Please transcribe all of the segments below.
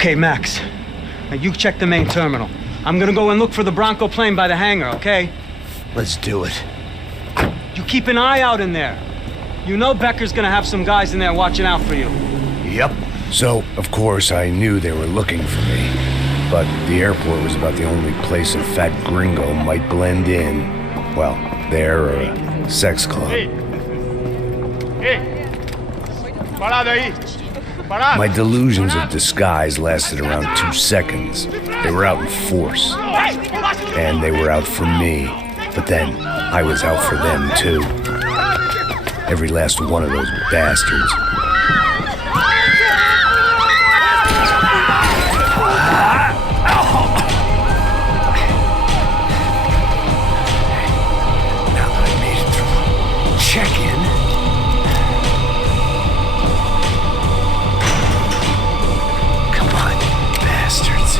Okay, Max. Now you check the main terminal. I'm gonna go and look for the Bronco plane by the hangar, okay? Let's do it. You keep an eye out in there. You know Becker's gonna have some guys in there watching out for you. Yep. So, of course, I knew they were looking for me. But the airport was about the only place a fat gringo might blend in. Well, there or a sex club. My delusions of disguise lasted around 2 seconds. They were out in force. And they were out for me. But then, I was out for them too. Every last one of those bastards. Now that I made it through check-in, come on, bastards.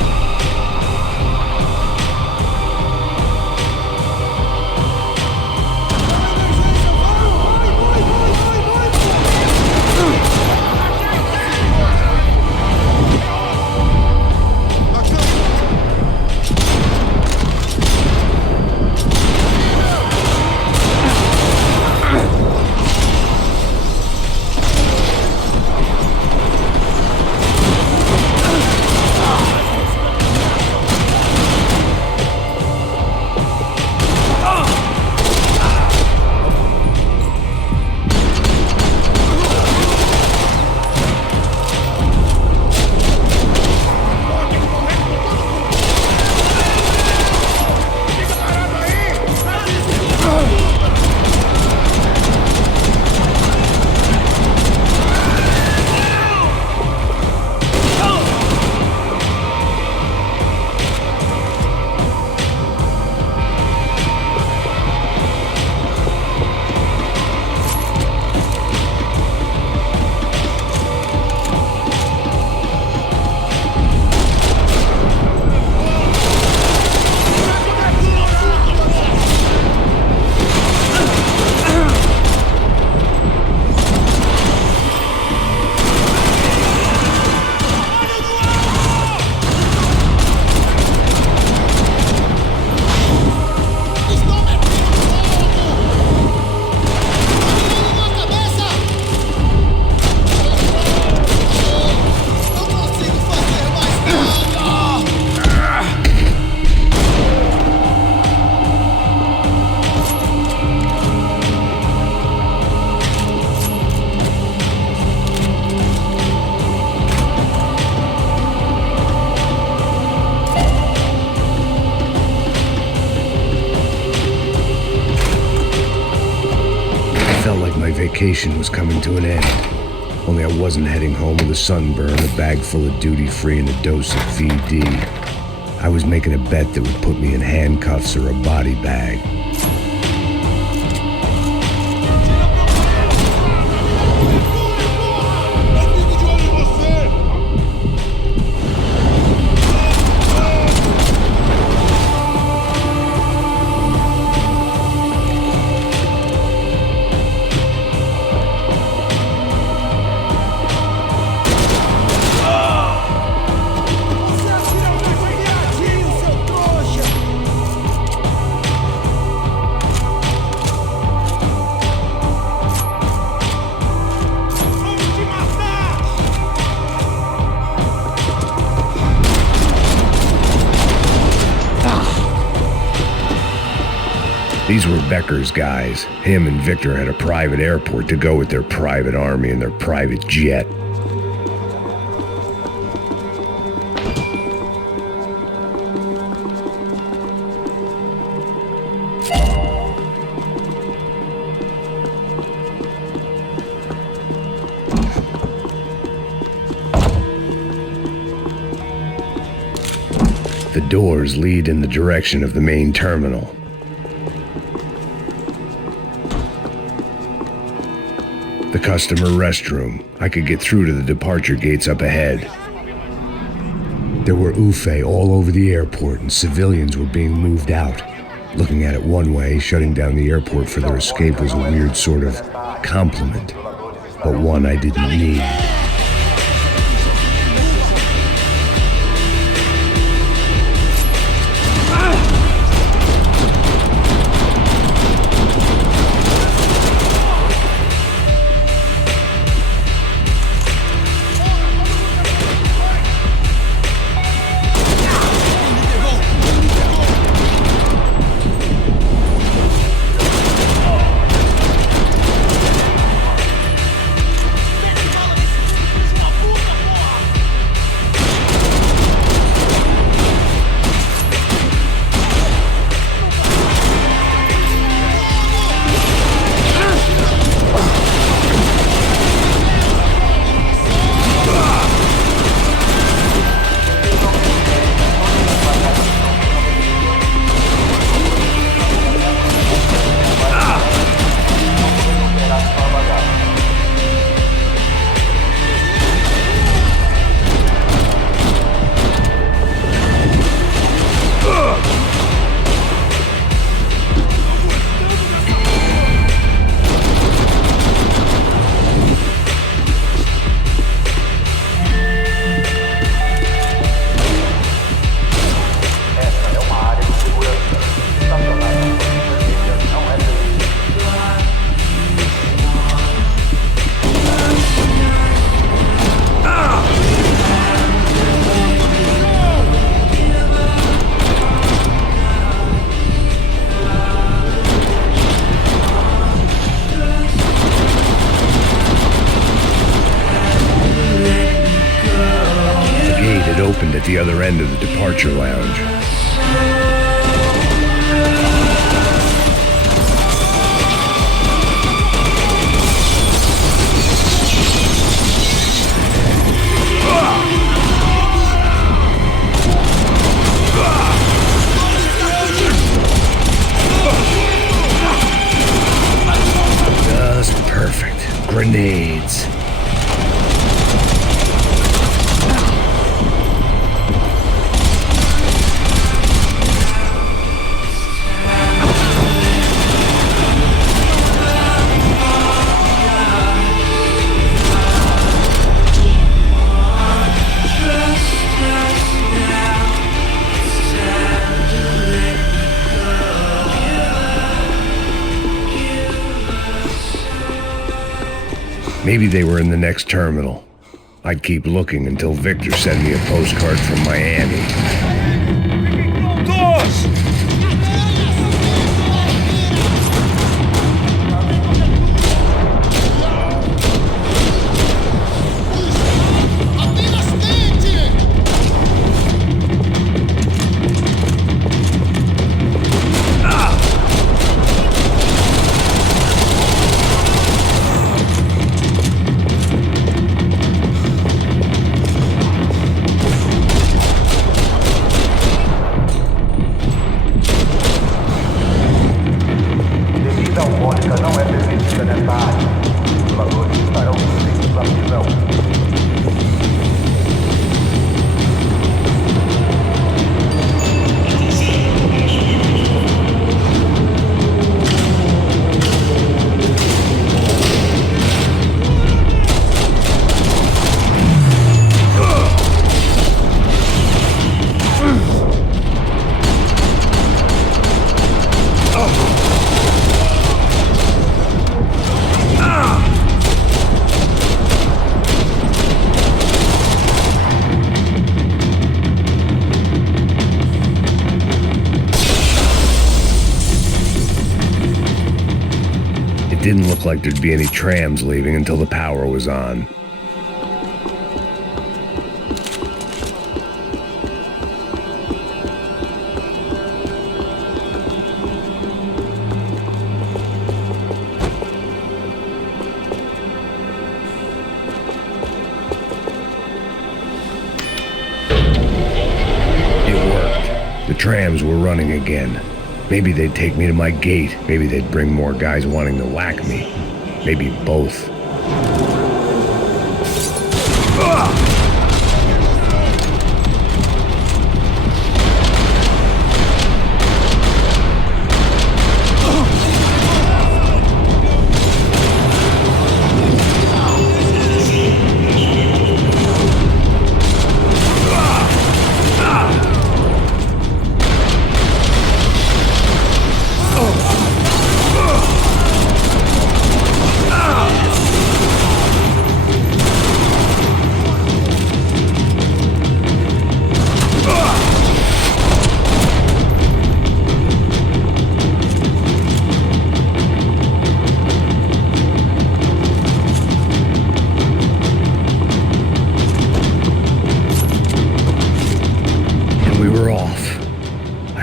Vacation was coming to an end. Only I wasn't heading home with a sunburn, a bag full of duty-free, and a dose of VD. I was making a bet that would put me in handcuffs or a body bag. These were Becker's guys. Him and Victor had a private airport to go with their private army and their private jet. The doors lead in the direction of the main terminal. The customer restroom. I could get through to the departure gates up ahead. There were UFE all over the airport and civilians were being moved out. Looking at it one way, shutting down the airport for their escape was a weird sort of compliment, but one I didn't need. end of the departure lounge. Just perfect. Grenades. Maybe they were in the next terminal. I'd keep looking until Victor sent me a postcard from Miami. Doors! It didn't look like there'd be any trams leaving until the power was on. It worked. The trams were running again. Maybe they'd take me to my gate. Maybe they'd bring more guys wanting to whack me. Maybe both.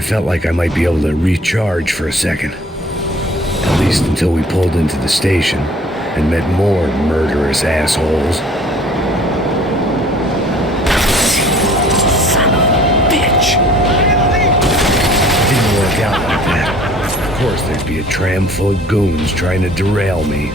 Felt like I might be able to recharge for a second. At least until we pulled into the station and met more murderous assholes. Son of a bitch! It didn't work out like that. Of course there'd be a tram full of goons trying to derail me.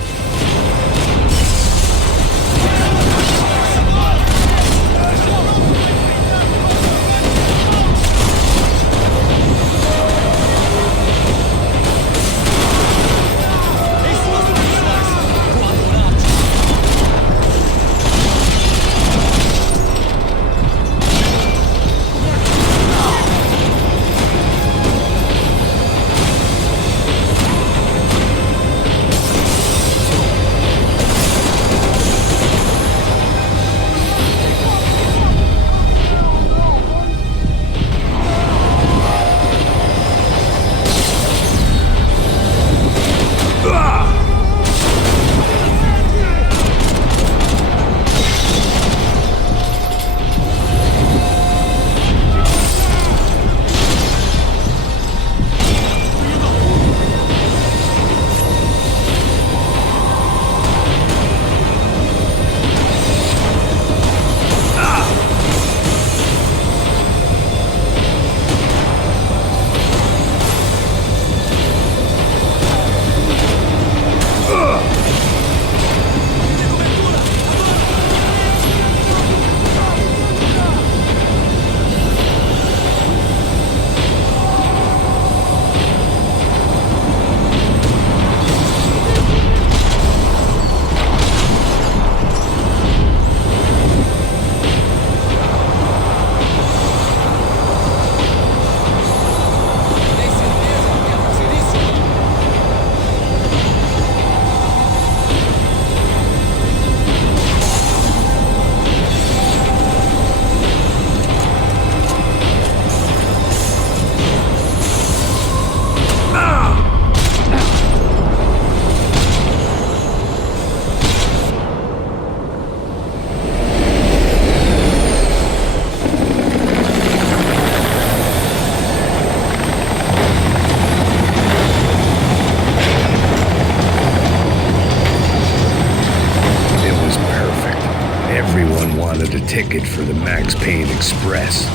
ticket for the Max Payne Express.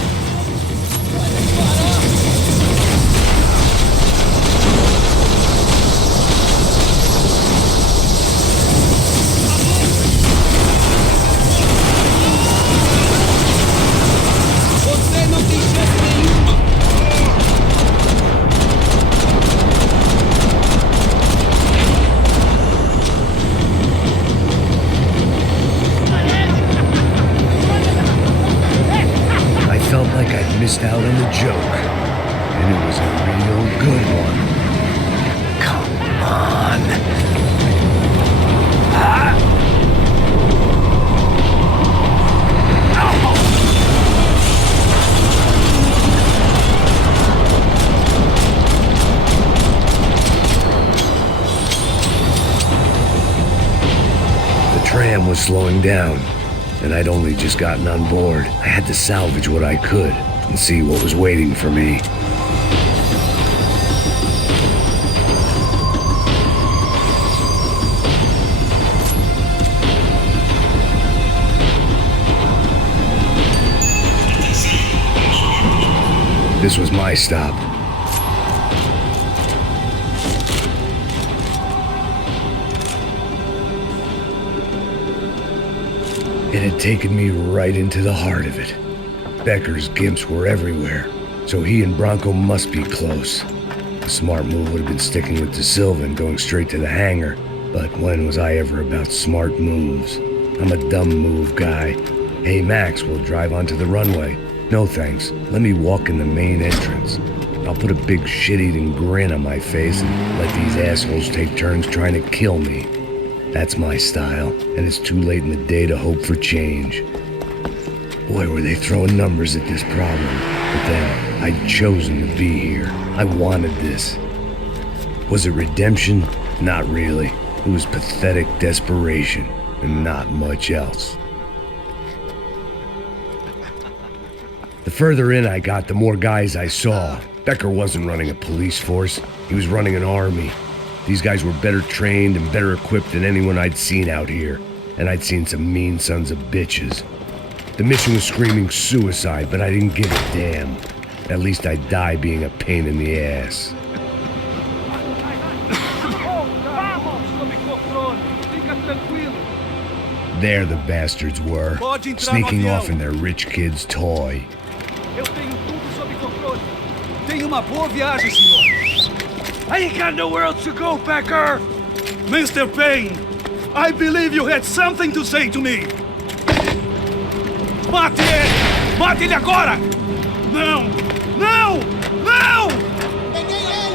Missed out on the joke, and it was a real good one. Come on. The tram was slowing down, and I'd only just gotten on board. I had to salvage what I could and see what was waiting for me. This was my stop. It had taken me right into the heart of it. Becker's gimps were everywhere, so he and Bronco must be close. The smart move would have been sticking with De Silva and going straight to the hangar, but when was I ever about smart moves? I'm a dumb move guy. Hey Max, we'll drive onto the runway. No thanks, let me walk in the main entrance. I'll put a big shit-eating grin on my face and let these assholes take turns trying to kill me. That's my style, and it's too late in the day to hope for change. Boy, were they throwing numbers at this problem. But then, I'd chosen to be here. I wanted this. Was it redemption? Not really. It was pathetic desperation, and not much else. The further in I got, the more guys I saw. Becker wasn't running a police force. He was running an army. These guys were better trained and better equipped than anyone I'd seen out here. And I'd seen some mean sons of bitches. The mission was screaming suicide, but I didn't give a damn. At least I'd die being a pain in the ass. There the bastards were, sneaking off in their rich kid's toy. I ain't got nowhere else to go, Becker! Mr. Payne, I believe you had something to say to me. Mate ele! Mate ele agora! Não! Não! Não! Peguei ele!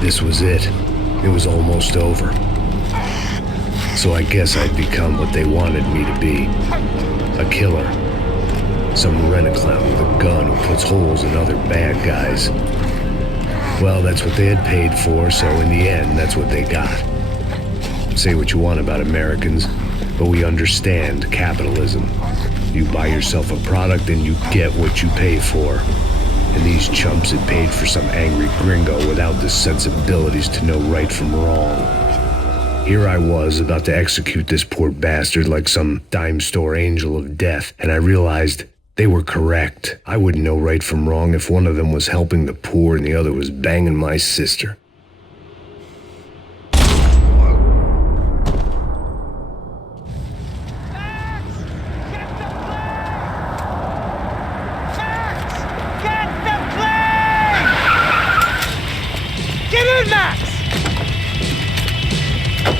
This was it. It was almost over. So I guess I'd become what they wanted me to be. A killer. Some rent-a-clown with a gun who puts holes in other bad guys. Well, that's what they had paid for, so in the end, that's what they got. Say what you want about Americans, but we understand capitalism. You buy yourself a product and you get what you pay for. And these chumps had paid for some angry gringo without the sensibilities to know right from wrong. Here I was about to execute this poor bastard like some dime store angel of death, and I realized they were correct. I wouldn't know right from wrong if one of them was helping the poor and the other was banging my sister.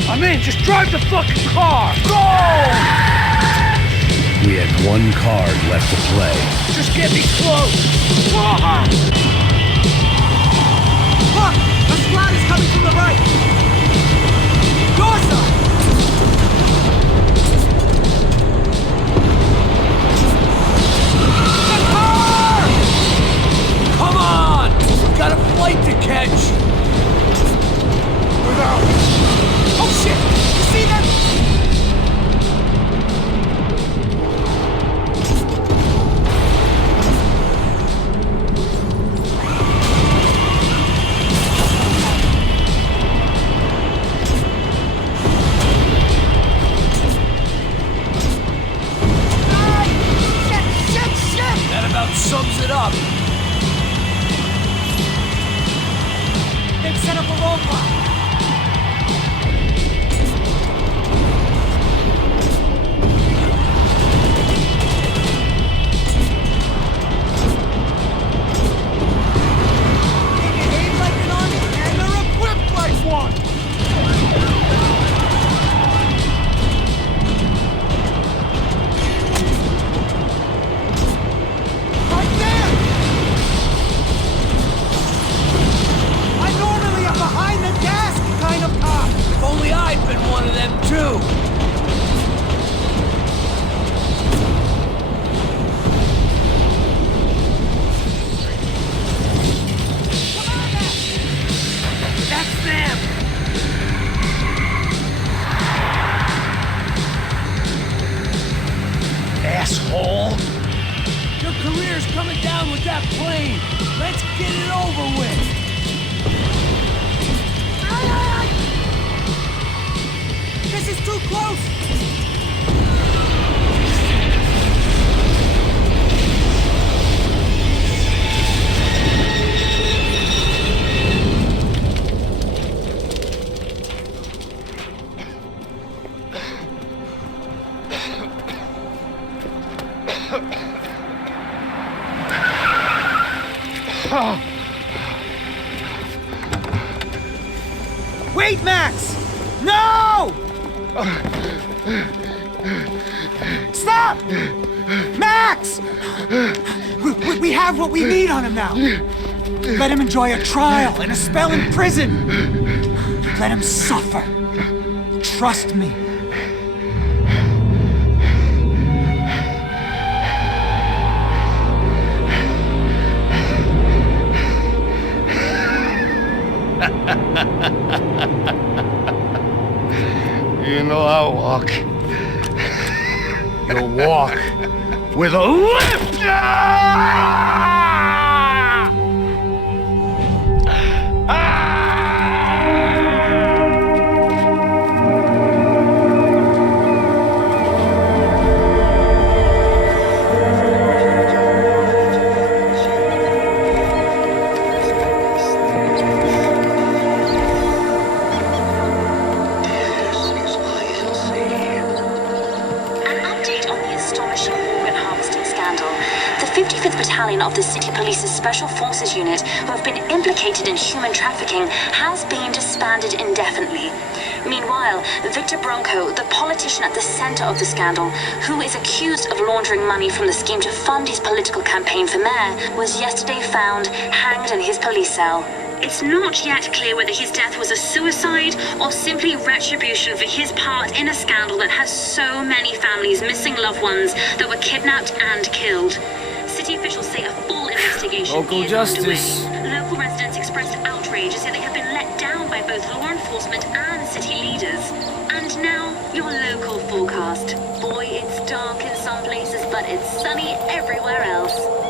I'm in, just drive the fucking car! Go! We had one card left to play. Just get me close! Look! A squad is coming from the right! Your side! The car! Come on! We've got a flight to catch! Oh shit! You see them? Shit! That about sums it up. They've set up a roadblock. Asshole! Your career's coming down with that plane! Let's get it over with! This is too close! Wait, Max! No! Stop! Max! We have what we need on him now. Let him enjoy a trial and a spell in prison. Let him suffer. Trust me. You know I'll walk. You'll walk with a lift! Of the City Police's Special Forces Unit, who have been implicated in human trafficking, has been disbanded indefinitely. Meanwhile, Victor Bronco, the politician at the center of the scandal, who is accused of laundering money from the scheme to fund his political campaign for mayor, was yesterday found hanged in his police cell. It's not yet clear whether his death was a suicide or simply retribution for his part in a scandal that has so many families missing loved ones that were kidnapped and killed. City officials say a full investigation Local is justice. underway. Local residents expressed outrage as if they have been let down by both law enforcement and city leaders. And now, your local forecast. Boy, it's dark in some places, but it's sunny everywhere else.